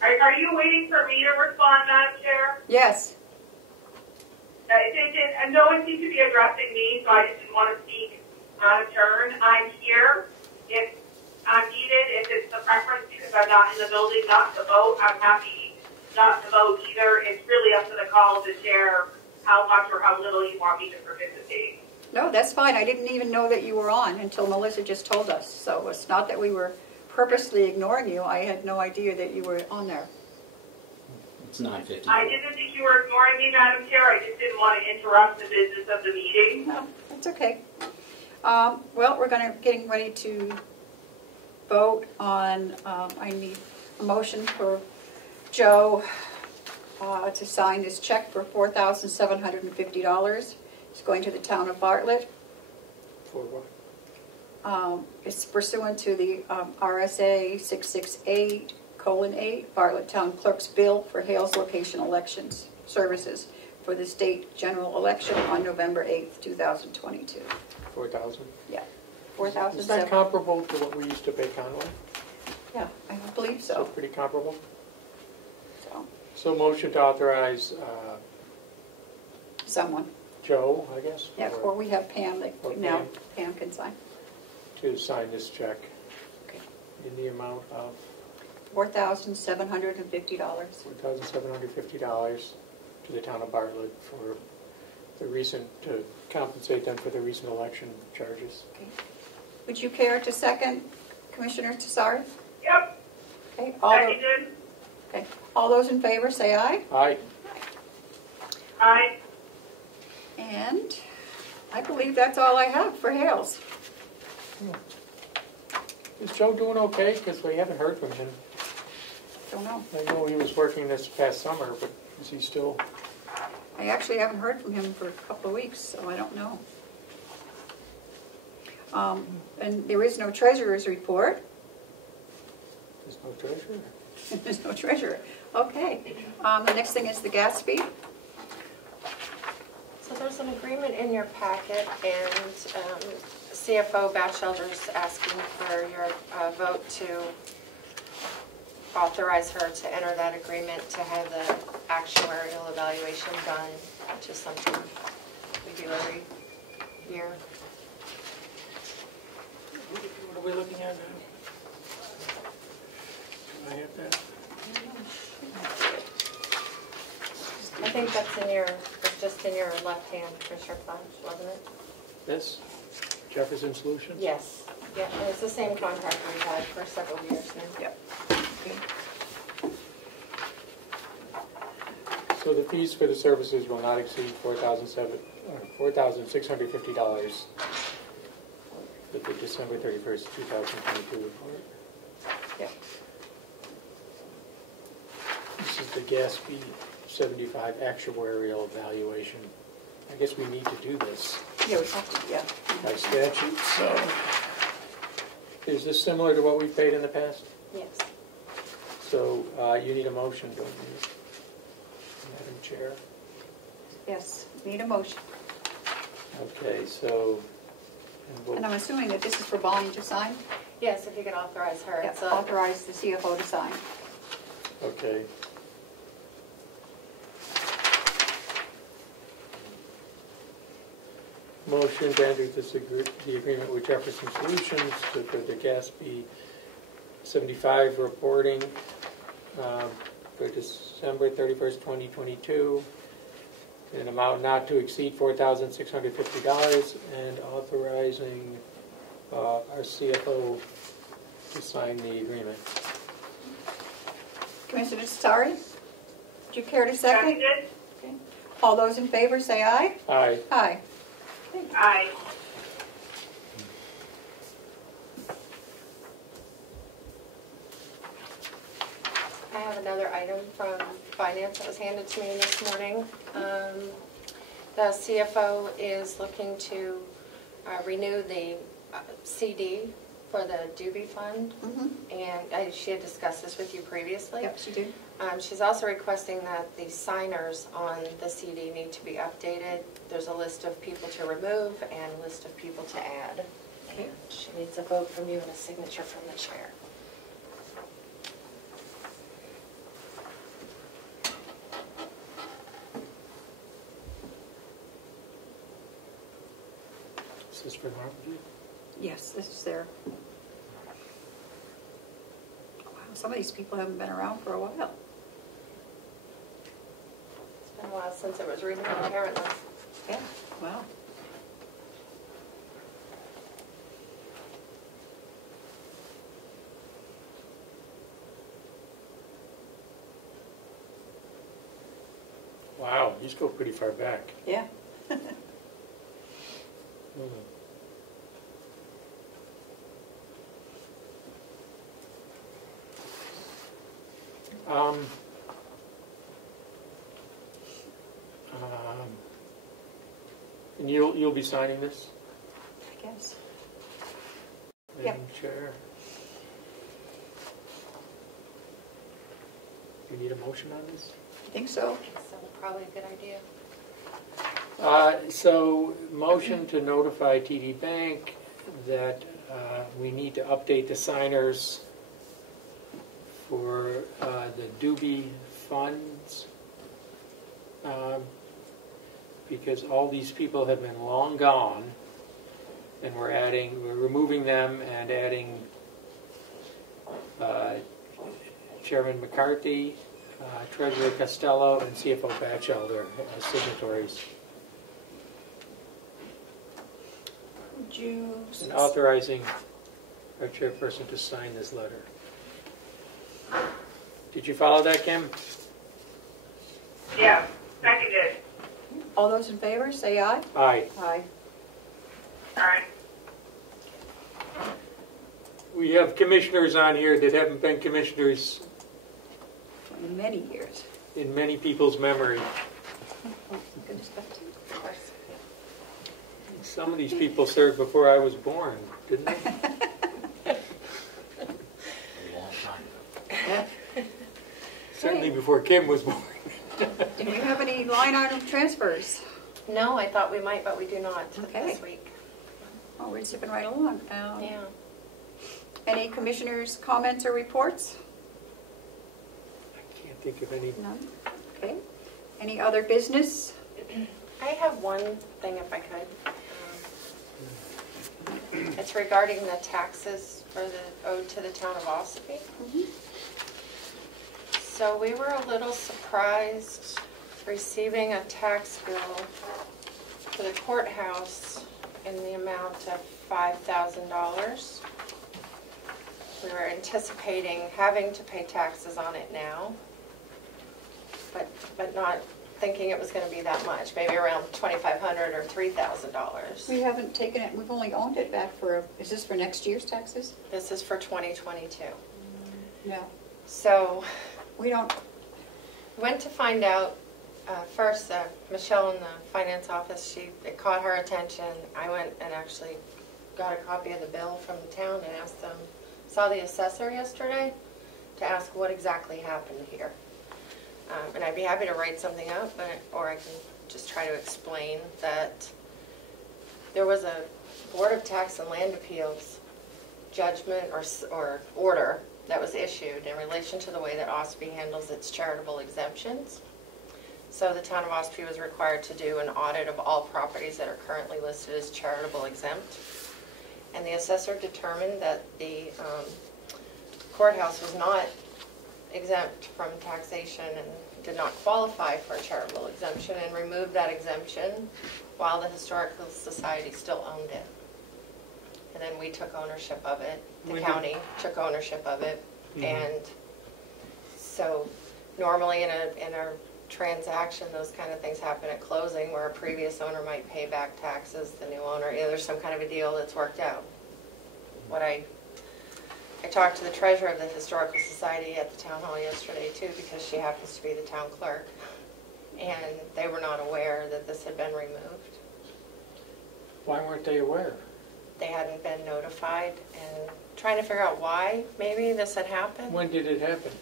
Are you waiting for me to respond, Madam Chair? Yes. No one seems to be addressing me, so I just didn't want to speak out of turn. I'm here if I'm needed, if it's the preference because I'm not in the building not to vote. I'm happy not to vote either. It's really up to the call of the chair how much or how little you want me to participate. No, that's fine. I didn't even know that you were on until Melissa just told us. So it's not that we were purposely ignoring you. I had no idea that you were on there. It's 9:50. I didn't think you were ignoring me, Madam Chair. I just didn't want to interrupt the business of the meeting. No, that's okay. Well, we're getting ready to vote on, I need a motion for Joe to sign this check for $4,750. It's going to the town of Bartlett. For what? It's pursuant to the RSA 668:8, Bartlett Town Clerk's Bill for Hales Location Elections Services for the state general election on November 8th, 2022. 4,000? Yeah, Is that $4,700. comparable to what we used to pay Conway? Yeah, I believe So so. pretty comparable? So, So motion to authorize someone. Joe, I guess? Yeah, or we have Pam, Or now Pam. Pam can sign. To sign this check Okay. in the amount of $4,750. $4,750 to the town of Bartlett for the recent, to compensate them for the recent election charges. Okay. Would you care to second, Commissioner Tesari? Yep. Okay, Seconded. okay. All those in favor say aye. Aye. Aye. And I believe that's all I have for Hales. Is Joe doing okay? Because we haven't heard from him. Don't know. I know he was working this past summer, but is he still? I actually haven't heard from him for a couple of weeks, so I don't know. And there is no treasurer's report. There's no treasurer? There's no treasurer. Okay. The next thing is the gas fee. So there's an agreement in your packet, and CFO Batchelder's asking for your vote to authorize her to enter that agreement to have the actuarial evaluation done, which is something we do every year. What are we looking at now? Do I have that? I think that's in your, it's just in your left hand, Commissioner Flash, wasn't it? This? Jefferson Solutions? Yes, yeah, and it's the same contract we've had for several years now. Yep. So the fees for the services will not exceed $4,650 for the December 31st, 2022 report. Yep. This is the GASB 75 actuarial evaluation. I guess we need to do this Yeah, we have to, yeah. by statute, so. Is this similar to what we've paid in the past? Yes. So you need a motion, don't you, Madam Chair? Yes, need a motion. Okay, so. And I'm assuming that this is for Bonnie to sign? Yes, if you could authorize her. Yeah, It's a- authorize the CFO to sign. Okay. Motion to enter the agreement with Jefferson Solutions for the GASB 75 reporting for December 31st, 2022, in an amount not to exceed $4,650, and authorizing our CFO to sign the agreement. Commissioner Tessari, would you care to second? Seconded. Okay. All those in favor say aye. Aye. Aye. Aye. I have another item from finance that was handed to me this morning. The CFO is looking to renew the CD for the Doobie Fund, and she had discussed this with you previously. Yep, she did. She's also requesting that the signers on the CD need to be updated. There's a list of people to remove and a list of people to add. Okay. And she needs a vote from you and a signature from the chair. Is this for Harvard? Yes, this is there. Wow, some of these people haven't been around for a while. It's been a while since it was renewed, apparently. Yeah, wow. Wow, these go pretty far back. Yeah. And you'll be signing this, I guess. Madam Chair? You need a motion on this? I think so. So probably a good idea. So, motion to notify TD Bank that we need to update the signers for the Doobie funds, because all these people have been long gone, and we're removing them and adding Chairman McCarthy, Treasurer Costello, and CFO Batchelder as signatories. Would you... And authorizing our chairperson to sign this letter. Did you follow that, Kim? Yeah, seconded. All those in favor say aye. Aye. Aye. Aye. We have commissioners on here that haven't been commissioners In many years. in many people's memory. Oh, goodness, that's- Some of these people served before I was born, didn't they? A long time ago. Yeah. Certainly before Kim was born. Do we have any line item transfers? No, I thought we might, but we do not Okay. this week. Oh, we're zipping right along. Yeah. Any commissioners' comments or reports? I can't think of any. None? Okay. Any other business? I have one thing if I could. It's regarding the taxes for the owed to the town of Ossipee. So we were a little surprised receiving a tax bill for the courthouse in the amount of $5,000. We were anticipating having to pay taxes on it now, but not thinking it was going to be that much, maybe around $2,500 or $3,000. We haven't taken it, we've only owned it back for, is this for next year's taxes? This is for 2022. No. So We don't, went to find out, first, Michelle in the finance office, it caught her attention. I went and actually got a copy of the bill from the town and asked them, saw the assessor yesterday to ask what exactly happened here. And I'd be happy to write something up, or I can just try to explain that there was a Board of Tax and Land Appeals judgment or order that was issued in relation to the way that OSPI handles its charitable exemptions. So the town of OSPI was required to do an audit of all properties that are currently listed as charitable exempt. And the assessor determined that the courthouse was not exempt from taxation and did not qualify for a charitable exemption, and removed that exemption while the Historical Society still owned it. And then we took ownership of it. The county took ownership of it. And so normally in a transaction, those kind of things happen at closing, where a previous owner might pay back taxes, the new owner, there's some kind of a deal that's worked out. What I talked to the treasurer of the Historical Society at the town hall yesterday too, because she happens to be the town clerk, and they were not aware that this had been removed. Why weren't they aware? They hadn't been notified, and trying to figure out why maybe this had happened. When did it happen?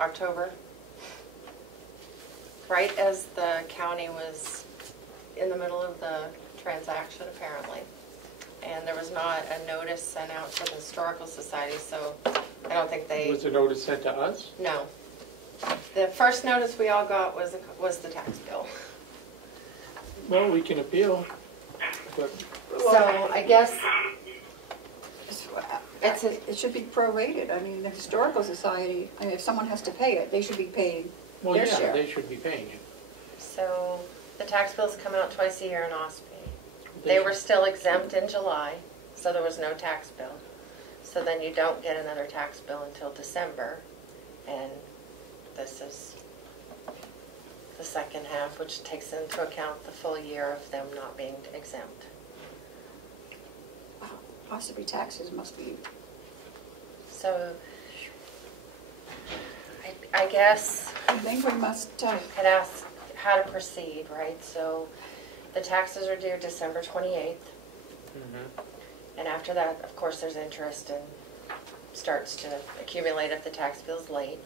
October. Right as the county was in the middle of the transaction, apparently. And there was not a notice sent out to the Historical Society, so I don't think they... Was the notice sent to us? No. The first notice we all got was the tax bill. Well, we can appeal, but So I guess it should be prorated. I mean, the Historical Society, I mean, if someone has to pay it, they should be paying well, their yeah, share. they should be paying it. so. The tax bills come out twice a year in OSPI. They were still exempt in July, so there was no tax bill. So then you don't get another tax bill until December, and this is the second half, which takes into account the full year of them not being exempt. Wow, possibly taxes must be, So I guess I think we must, I'd ask how to proceed, right? So the taxes are due December 28th. And after that, of course, there's interest and starts to accumulate if the tax bill's late.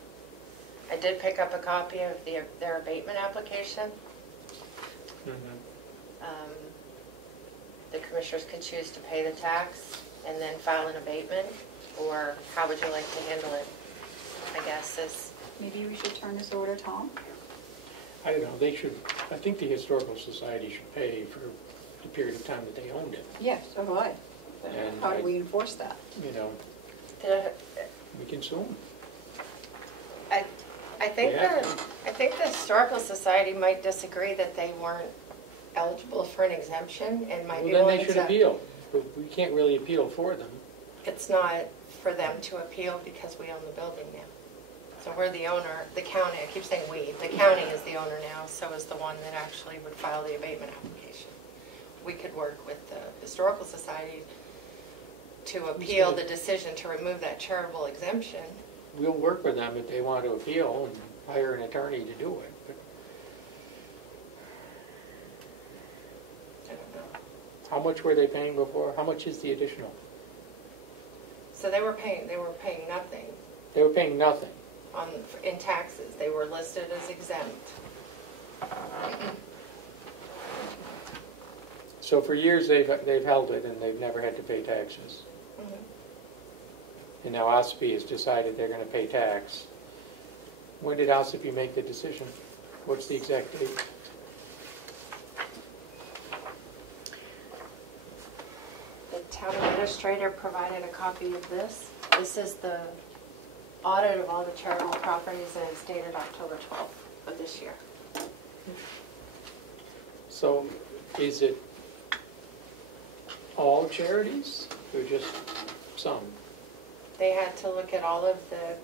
I did pick up a copy of their abatement application. The commissioners could choose to pay the tax and then file an abatement, or how would you like to handle it, I guess, is... maybe we should turn this over to Tom? I don't know, they should, I think the Historical Society should pay for the period of time that they owned it. Yes, so do I. But And how do we enforce that? You know, we can sue them. I think Yeah. I think the Historical Society might disagree that they weren't eligible for an exemption and might be Well, then willing they should to... appeal, but we can't really appeal for them. It's not for them to appeal because we own the building now. So we're the owner, the county, I keep saying we, the county is the owner now, so is the one that actually would file the abatement application. We could work with the Historical Society to appeal the decision to remove that charitable exemption. We'll work with them if they want to appeal and hire an attorney to do it, but I don't know. how much were they paying before? How much is the additional? So they were paying nothing They were paying nothing. in taxes. They were listed as exempt. So for years they've held it and they've never had to pay taxes. And now OSPI has decided they're going to pay tax. When did OSPI make the decision? What's the exact date? The town administrator provided a copy of this. This is the audit of all the charitable properties, and it's dated October 12th of this year. So is it all charities, or just some? They had to look at all that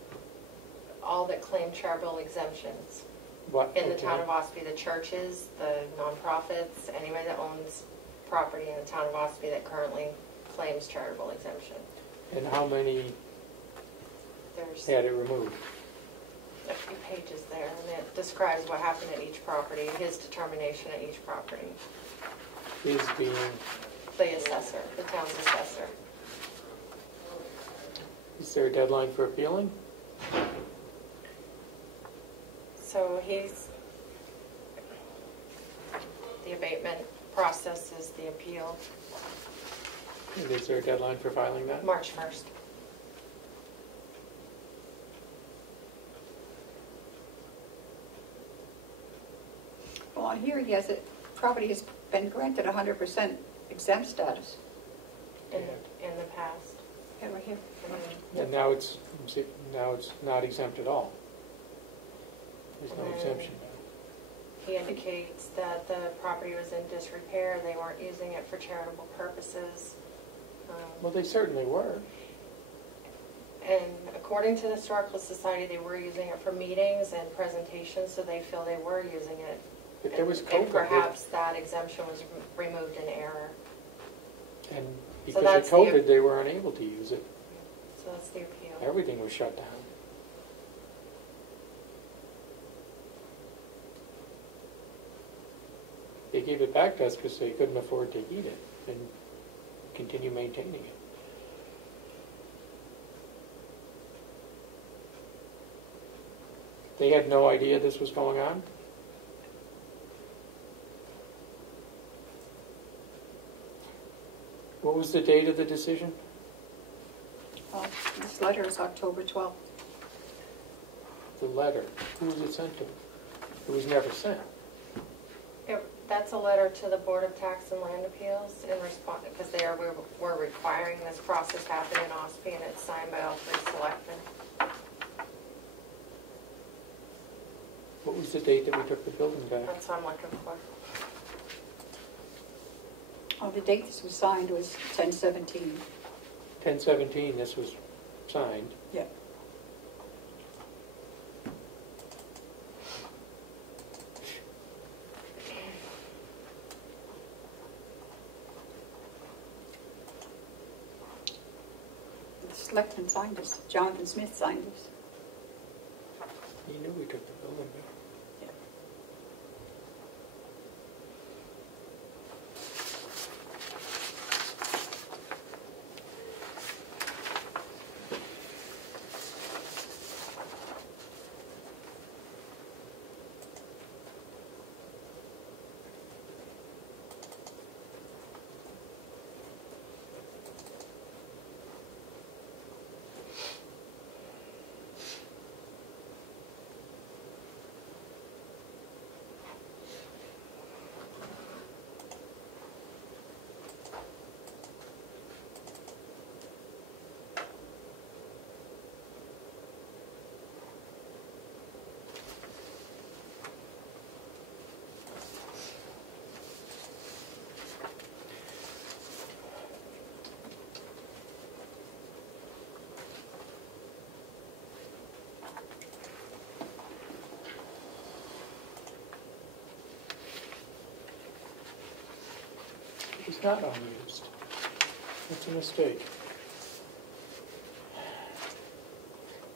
claim charitable exemptions What? in the Okay. town of Ospey, the churches, the nonprofits, anybody that owns property in the town of Ospey that currently claims charitable exemption. And how many There's had it removed? a few pages there, and it describes what happened at each property, his determination at each property. Is being, The assessor, the town's assessor. is there a deadline for appealing? So the abatement process is the appeal, And is there a deadline for filing that? March 1st. Well, on here, he has it, property has been granted 100% exempt status. in the past. Yeah, right here. And now it's not exempt at all. There's no And then- exemption now. He indicates that the property was in disrepair, they weren't using it for charitable purposes. Well, they certainly were. And according to the Historical Society, they were using it for meetings and presentations, so they feel they were using it. But there was And COVID. perhaps that exemption was removed in error. And So because of that's the- COVID, they were unable to use it. So that's the appeal. Everything was shut down. They gave it back to us because they couldn't afford to heat it and continue maintaining it. They had no idea this was going on? What was the date of the decision? This letter is October 12th. The letter. Who was it sent to? It was never sent. That's a letter to the Board of Tax and Land Appeals in response, because we're requiring this process happen in Ospey, and it's signed by all three selectmen. What was the date that we took the building back? That's what I'm looking for. Oh, the date this was signed was 10/17. 10/17, this was signed. Yeah. The selectman signed this. Jonathan Smith signed this. He knew we took the building back. Yeah. It's not unused. It's a mistake.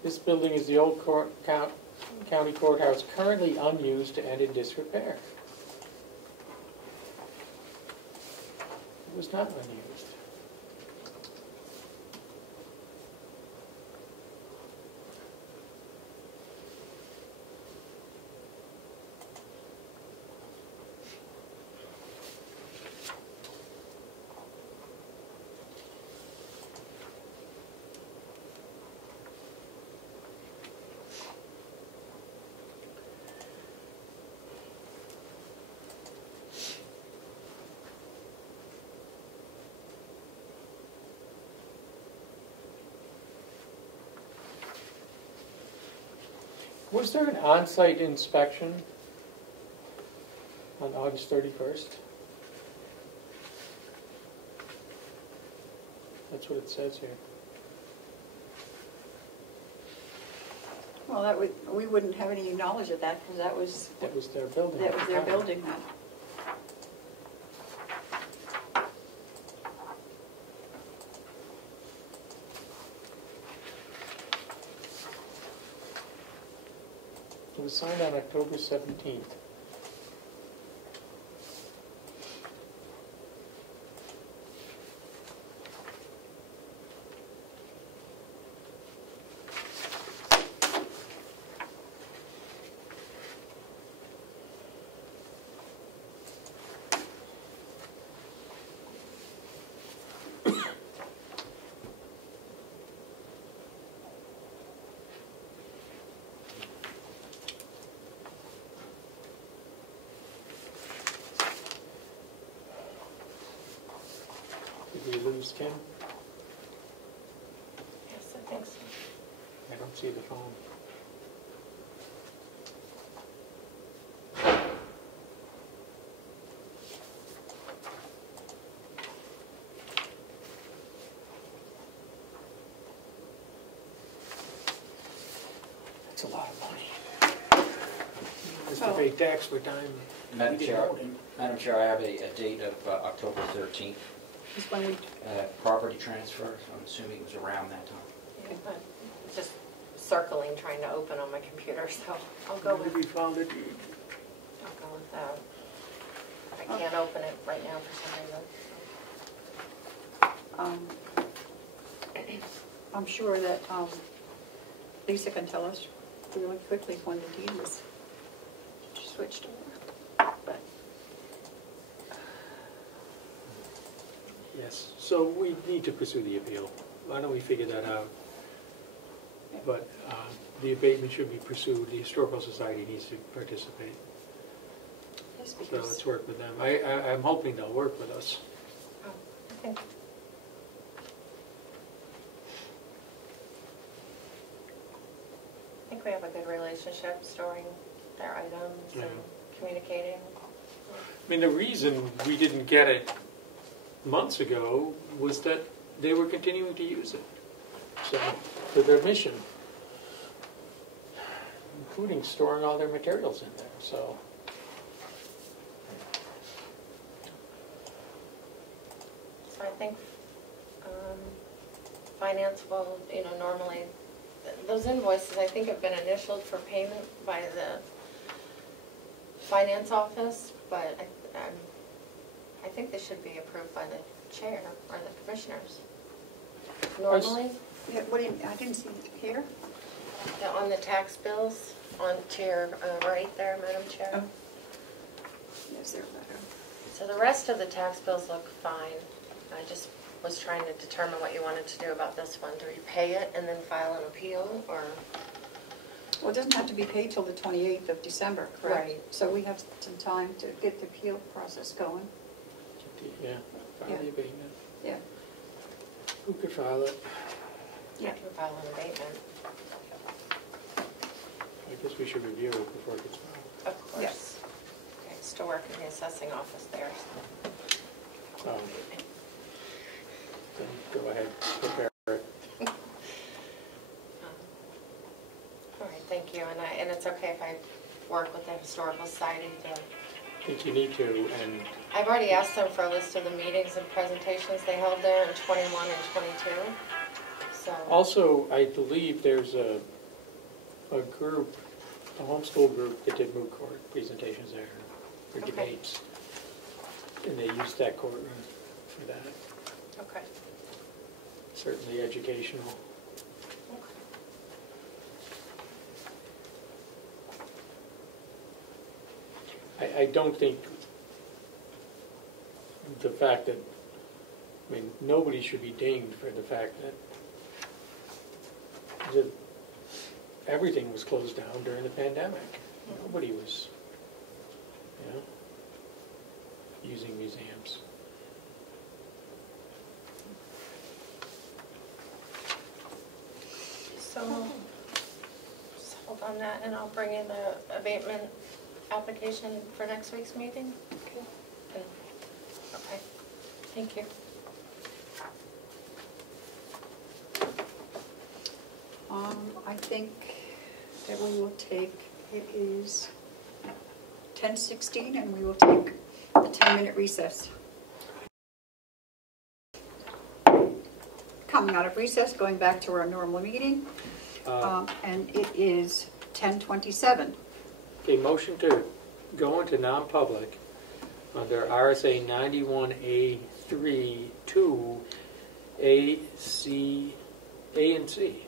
This building is the old county courthouse, currently unused and in disrepair. It was not unused. Was there an on-site inspection on August 31st? That's what it says here. Well, we wouldn't have any knowledge of that, because that was their building. that was their building then. It was signed on October 17th. Did we lose Kim? Yes, I think so. I don't see the phone. That's a lot of money. Just to pay tax for time. Madam we didn't Chair, own it. Madam Chair, I have a date of October 13th, Just when we, property transfer, so I'm assuming it was around that time. Yeah, I'm just circling, trying to open on my computer, so I'll go When did with, we file the deed? I'll go with that. I can't open it right now for some reason. I'm sure that Lisa can tell us really quickly when the deed was switched over. But Yes, so we need to pursue the appeal. Why don't we figure that out? But the abatement should be pursued, the Historical Society needs to participate. yes, So because let's work with them. I'm hoping they'll work with us. Oh, I think we have a good relationship, storing their items and communicating. I mean, the reason we didn't get it months ago was that they were continuing to use it. So, for their mission, including storing all their materials in there, so. So I think finance will, normally, those invoices, I think, have been initialed for payment by the finance office, but I think they should be approved by the chair or the commissioners. Normally, yeah, what do you, I didn't see it here. on the tax bills, on to your right there, Madam Chair. Oh. Yes, they're better. So the rest of the tax bills look fine. I just was trying to determine what you wanted to do about this one. Do you pay it and then file an appeal, or? Well, it doesn't have to be paid till the 28th of December, correct? Right. So we have some time to get the appeal process going. Yeah, file Yeah. the abatement. Yeah. Who could file it? You can file an abatement, I guess we should review it before it gets filed. of course. Yes. Okay, still work in the assessing office there, so. Then go ahead, prepare it. All right, thank you, and it's okay if I work with the Historical Society to, I think you need to, and I've already asked them for a list of the meetings and presentations they held there in 21 and 22, so. also, I believe there's a group, a homeschool group that did moot court presentations there for Okay. debates. And they used that courtroom for that. Okay. Certainly educational. I don't think the fact that, I mean, nobody should be dinged for the fact that everything was closed down during the pandemic. Nobody was, using museums. So, just hold on that, and I'll bring in the abatement application for next week's meeting. Okay. Okay, thank you. I think that we will take, it is 10:16, and we will take a 10-minute recess. Coming out of recess, going back to our normal meeting, and it is 10:27. A motion to go into non-public under RSA 91A3 2 A, and C.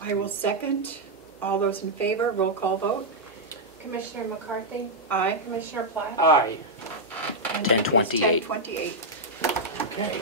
I will second. All those in favor, roll call vote. Commissioner McCarthy? Aye. Commissioner Platt? Aye. And it is 10:28. 10:28. Okay.